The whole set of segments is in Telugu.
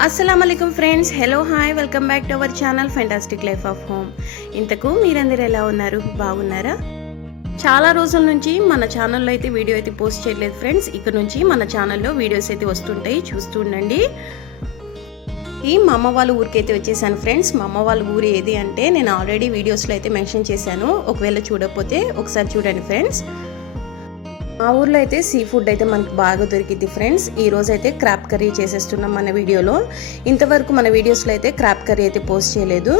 అస్సలాముఅలైకుం friends, hello hi, welcome back to our channel fantastic life of home. ఇంతకు మీరందరూ ఎలా ఉన్నారు? బాగున్నారా? చాలా రోజుల నుంచి మన ఛానల్లో అయితే వీడియో అయితే పోస్ట్ చేయలేదు ఫ్రెండ్స్. ఇక్కడ నుంచి మన ఛానల్లో వీడియోస్ అయితే వస్తుంటాయి, చూస్తూ ఉండండి. మా అమ్మ వాళ్ళ ఊరికి అయితే వచ్చేసాను ఫ్రెండ్స్. మా అమ్మ వాళ్ళ ఊరు ఏది అంటే నేను ఆల్రెడీ వీడియోస్లో అయితే మెన్షన్ చేశాను. ఒకవేళ చూడకపోతే ఒకసారి చూడండి ఫ్రెండ్స్. మా ఊర్లో అయితే సీ ఫుడ్ అయితే మనకు బాగా దొరికింది ఫ్రెండ్స్. ఈ రోజు అయితే క్రాప్ కర్రీ చేసేస్తున్నాం మన వీడియోలో. ఇంతవరకు మన వీడియోస్లో అయితే క్రాప్ కర్రీ అయితే పోస్ట్ చేయలేదు.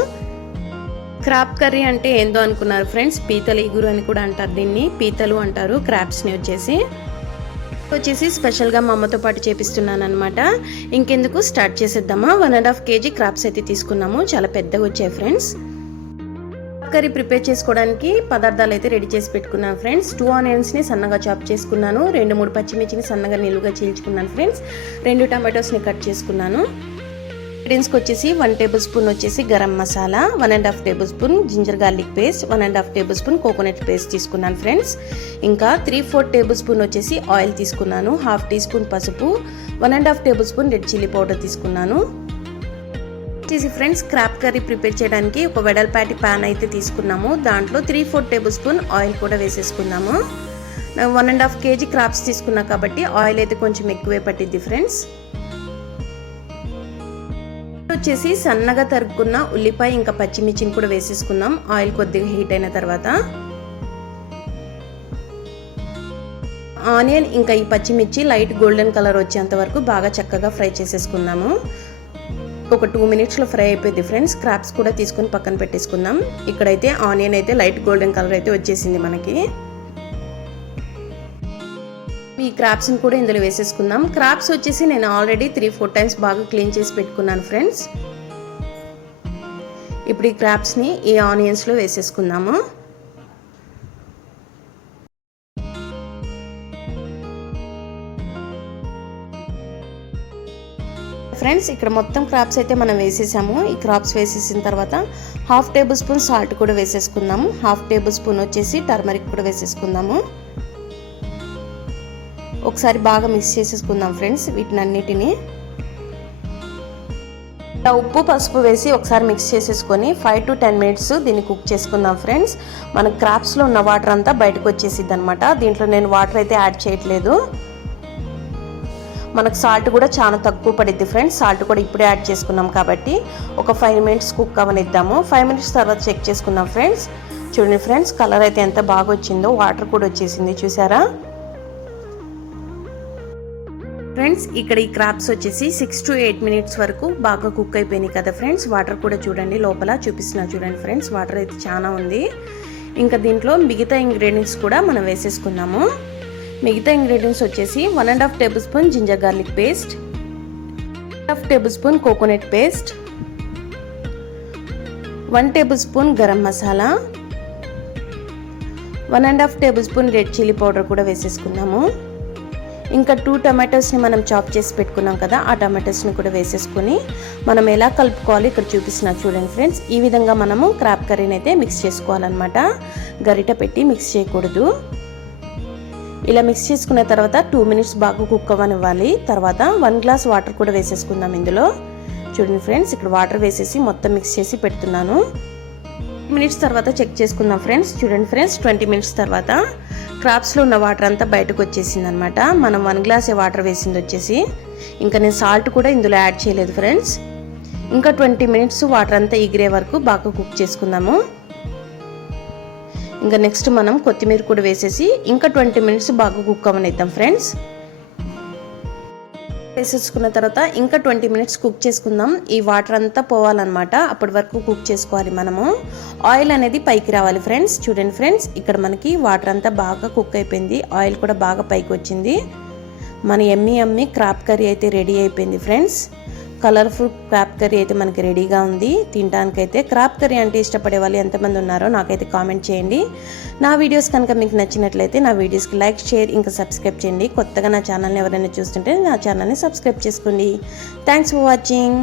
క్రాప్ కర్రీ అంటే ఏందో అనుకున్నారు ఫ్రెండ్స్, పీతల ఇగురు అని కూడా అంటారు, దీన్ని పీతలు అంటారు క్రాప్స్ని వచ్చేసి స్పెషల్గా మా అమ్మతో పాటు చేపిస్తున్నాను అనమాట. ఇంకెందుకు స్టార్ట్ చేసేద్దామా. 1.5 kg క్రాప్స్ అయితే తీసుకున్నాము, చాలా పెద్దగా వచ్చాయి ఫ్రెండ్స్. కర్రీ ప్రిపేర్ చేసుకోవడానికి పదార్థాలు అయితే రెడీ చేసి పెట్టుకున్నాను ఫ్రెండ్స్. 2 ఆనియన్స్ని సన్నగా చాప్ చేసుకున్నాను, 2-3 పచ్చిమిర్చిని సన్నగా నిలువుగా చీల్చుకున్నాను ఫ్రెండ్స్. 2 టమాటోస్ని కట్ చేసుకున్నాను. ఇంగ్రీడియంట్స్కి వచ్చేసి 1 టేబుల్ స్పూన్ వచ్చేసి garam masala, 1.5 tablespoon ginger garlic paste, 1.5 tablespoon coconut paste తీసుకున్నాను ఫ్రెండ్స్. ఇంకా 3-4 టేబుల్ స్పూన్ వచ్చేసి ఆయిల్ తీసుకున్నాను, 1/2 టీ స్పూన్ పసుపు, 1.5 tablespoon red chilli powder తీసుకున్నాను. ఫ్రెండ్స్, క్రాప్ కర్రీ ప్రిపేర్ చేయడానికి ఒక వెడల్పాటి ప్యాన్ అయితే తీసుకున్నాము. దాంట్లో 3-4 టేబుల్ స్పూన్ ఆయిల్ కూడా వేసేసుకున్నాము. 1.5 kg క్రాప్స్ తీసుకున్నా కాబట్టి ఆయిల్ అయితే కొంచెం ఎక్కువే పట్టిద్ది ఫ్రెండ్స్. వచ్చేసి సన్నగా తరుక్కున్న ఉల్లిపాయ ఇంకా పచ్చిమిర్చిని కూడా వేసేసుకున్నాం. ఆయిల్ కొద్దిగా హీట్ అయిన తర్వాత ఆనియన్ ఇంకా ఈ పచ్చిమిర్చి లైట్ గోల్డెన్ కలర్ వచ్చేంత వరకు బాగా చక్కగా ఫ్రై చేసేసుకున్నాము. ఒక 2 మినిట్స్లో ఫ్రై అయిపోయింది ఫ్రెండ్స్. క్రాప్స్ కూడా తీసుకొని పక్కన పెట్టేసుకుందాం. ఇక్కడైతే ఆనియన్ అయితే లైట్ గోల్డెన్ కలర్ అయితే వచ్చేసింది మనకి. ఈ క్రాప్స్ని కూడా ఇందులో వేసేసుకుందాం. క్రాప్స్ వచ్చేసి నేను ఆల్రెడీ 3-4 టైమ్స్ బాగా క్లీన్ చేసి పెట్టుకున్నాను ఫ్రెండ్స్. ఇప్పుడు ఈ క్రాప్స్ని ఈ ఆనియన్స్లో వేసేసుకుందాము. ఫ్రెండ్స్, ఇక్కడ మొత్తం క్రాప్స్ అయితే మనం వేసేసాము. ఈ క్రాప్స్ వేసేసిన తర్వాత 1/2 టేబుల్ స్పూన్ సాల్ట్ కూడా వేసేసుకుందాము. 1/2 టేబుల్ స్పూన్ వచ్చేసి టర్మరిక్ కూడా వేసేసుకుందాము. ఒకసారి బాగా మిక్స్ చేసేసుకుందాం ఫ్రెండ్స్ వీటినన్నిటిని. ఉప్పు పసుపు వేసి ఒకసారి మిక్స్ చేసేసుకొని 5 to 10 మినిట్స్ దీన్ని కుక్ చేసుకుందాం ఫ్రెండ్స్. మన క్రాప్స్లో ఉన్న వాటర్ అంతా బయటకు వచ్చేసిద్ది అనమాట. దీంట్లో నేను వాటర్ అయితే యాడ్ చేయట్లేదు. మనకు సాల్ట్ కూడా చాలా తక్కువ పడిద్ది ఫ్రెండ్స్. సాల్ట్ కూడా ఇప్పుడే యాడ్ చేసుకున్నాం కాబట్టి ఒక 5 మినిట్స్ కుక్ అవనిద్దాము. 5 మినిట్స్ తర్వాత చెక్ చేసుకుందాం ఫ్రెండ్స్. చూడండి ఫ్రెండ్స్, కలర్ అయితే ఎంత బాగా వచ్చిందో, వాటర్ కూడా వచ్చేసింది చూసారా ఫ్రెండ్స్. ఇక్కడ ఈ క్రాప్స్ వచ్చేసి 6 to 8 మినిట్స్ వరకు బాగా కుక్ అయిపోయినాయి కదా ఫ్రెండ్స్. వాటర్ కూడా చూడండి లోపల చూపిస్తున్నా చూడండి ఫ్రెండ్స్, వాటర్ అయితే చాలా ఉంది. ఇంకా దీంట్లో మిగతా ఇంగ్రీడియంట్స్ కూడా మనం వేసేసుకుందాము. మిగతా ఇంగ్రీడియంట్స్ వచ్చేసి 1.5 tablespoon ginger garlic paste, 1/2 tablespoon coconut paste, 1 tablespoon garam masala, 1.5 tablespoon red chilli powder కూడా వేసేసుకుందాము. ఇంకా 2 టమాటోస్ని మనం చాప్ చేసి పెట్టుకున్నాం కదా, ఆ టమాటోస్ని కూడా వేసేసుకొని మనం ఎలా కలుపుకోవాలి ఇక్కడ చూపిస్తున్నా చూడండి ఫ్రెండ్స్. ఈ విధంగా మనము క్రాప్ కర్రీని అయితే మిక్స్ చేసుకోవాలన్నమాట. గరిట పెట్టి మిక్స్ చేయకూడదు. ఇలా మిక్స్ చేసుకున్న తర్వాత 2 మినిట్స్ బాగా కుక్ అవ్వనివ్వాలి. తర్వాత 1 గ్లాస్ వాటర్ కూడా వేసేసుకుందాం ఇందులో. చూడండి ఫ్రెండ్స్, ఇక్కడ వాటర్ వేసేసి మొత్తం మిక్స్ చేసి పెడుతున్నాను. 2 మినిట్స్ తర్వాత చెక్ చేసుకుందాం ఫ్రెండ్స్. చూడండి ఫ్రెండ్స్, 20 మినిట్స్ తర్వాత క్రాప్స్లో ఉన్న వాటర్ అంతా బయటకు వచ్చేసింది అనమాట. మనం 1 గ్లాస్ వాటర్ వేసింది వచ్చేసి. ఇంకా నేను సాల్ట్ కూడా ఇందులో యాడ్ చేయలేదు ఫ్రెండ్స్. ఇంకా 20 మినిట్స్ వాటర్ అంతా ఎగిరే వరకు బాగా కుక్ చేసుకుందాము. ఇంకా నెక్స్ట్ మనం కొత్తిమీర కూడా వేసేసి ఇంకా 20 మినిట్స్ బాగా కుక్ అవనిద్దాం ఫ్రెండ్స్. వేసేసుకున్న తర్వాత ఇంకా 20 మినిట్స్ కుక్ చేసుకుందాం. ఈ వాటర్ అంతా పోవాలన్నమాట, అప్పటి వరకు కుక్ చేసుకోవాలి మనము. ఆయిల్ అనేది పైకి రావాలి ఫ్రెండ్స్. చూడండి ఫ్రెండ్స్, ఇక్కడ మనకి వాటర్ అంతా బాగా కుక్ అయిపోయింది, ఆయిల్ కూడా బాగా పైకి వచ్చింది. మన యమ్మీ క్రాప్ కర్రీ అయితే రెడీ అయిపోయింది ఫ్రెండ్స్. కలర్ఫుల్ క్రాప్ కర్రీ అయితే మనకి రెడీగా ఉంది తినడానికైతే. క్రాప్ కర్రీ అంటే ఇష్టపడే వాళ్ళు ఎంతమంది ఉన్నారో నాకైతే కామెంట్ చేయండి. నా వీడియోస్ కనుక మీకు నచ్చినట్లయితే నా వీడియోస్కి లైక్, షేర్ ఇంకా సబ్స్క్రైబ్ చేయండి. కొత్తగా నా ఛానల్ని ఎవరైనా చూస్తుంటే నా ఛానల్ని సబ్స్క్రైబ్ చేసుకోండి. Thanks for watching.